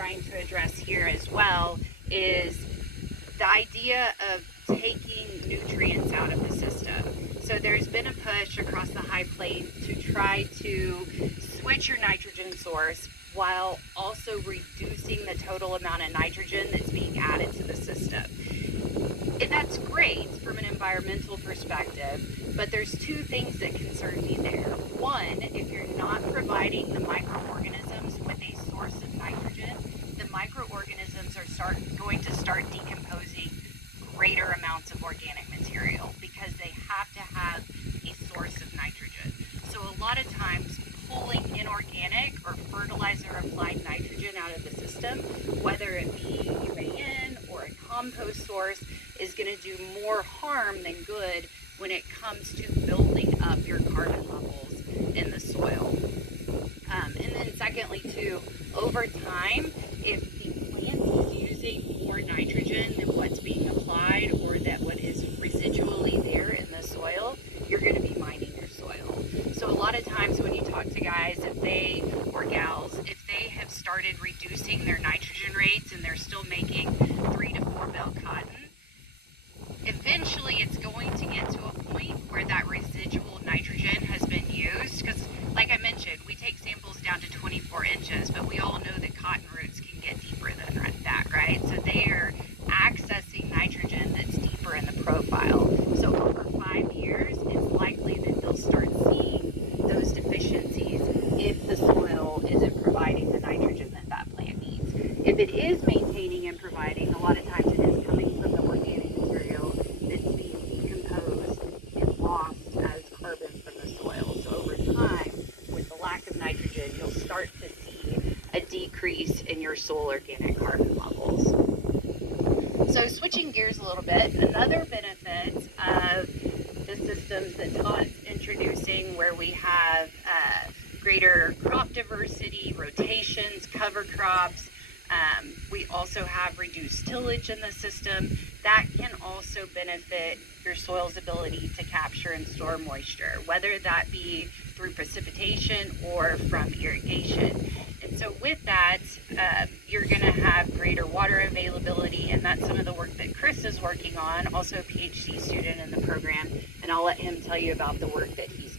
trying to address here as well is the idea of taking nutrients out of the system. So there's been a push across the high plains to try to switch your nitrogen source while also reducing the total amount of nitrogen that's being added to the system. And that's great from an environmental perspective, but there's two things that concern me there. One, if you're not providing the microorganisms with a source of nitrogen, the microorganisms are going to start decomposing greater amounts of organic material because they have to have a source of nitrogen. So a lot of times pulling inorganic or fertilizer applied nitrogen out of the system, whether it be UAN or a compost source, is going to do more harm than good when it comes to building up your carbon levels in the soil. And then secondly too, over time, if the plant is using more nitrogen than what's being applied or that what is residually there in the soil, you're going to be mining your soil. So a lot of times when you talk to guys, or gals, if they have started reducing their nitrogen rates and they're still making 3 to 4 bale cotton, eventually it's going to get to a point where that residual nitrogen has been used, because like I mentioned, we take samples down to 24 inches, but we all know that cotton roots can get deeper than that, right? So they are accessing nitrogen that's deeper in the profile. So over 5 years, it's likely that they'll start seeing those deficiencies if the soil isn't providing the nitrogen that that plant needs. If it is maintaining and providing, a lot of times it is coming from the organic material that's being decomposed and lost as carbon from the soil. So over time, with the lack of nitrogen, you'll start to see a decrease in your soil organic carbon levels. So switching gears a little bit, another benefit of the systems that Todd's introducing, where we have greater crop diversity, rotations, cover crops, we also have reduced tillage in the system. That can also benefit your soil's ability to capture and store moisture, whether that be through precipitation or from irrigation. And so with that, you're going to have greater water availability, and that's some of the work that Chris is working on, also a PhD student in the program, and I'll let him tell you about the work that he's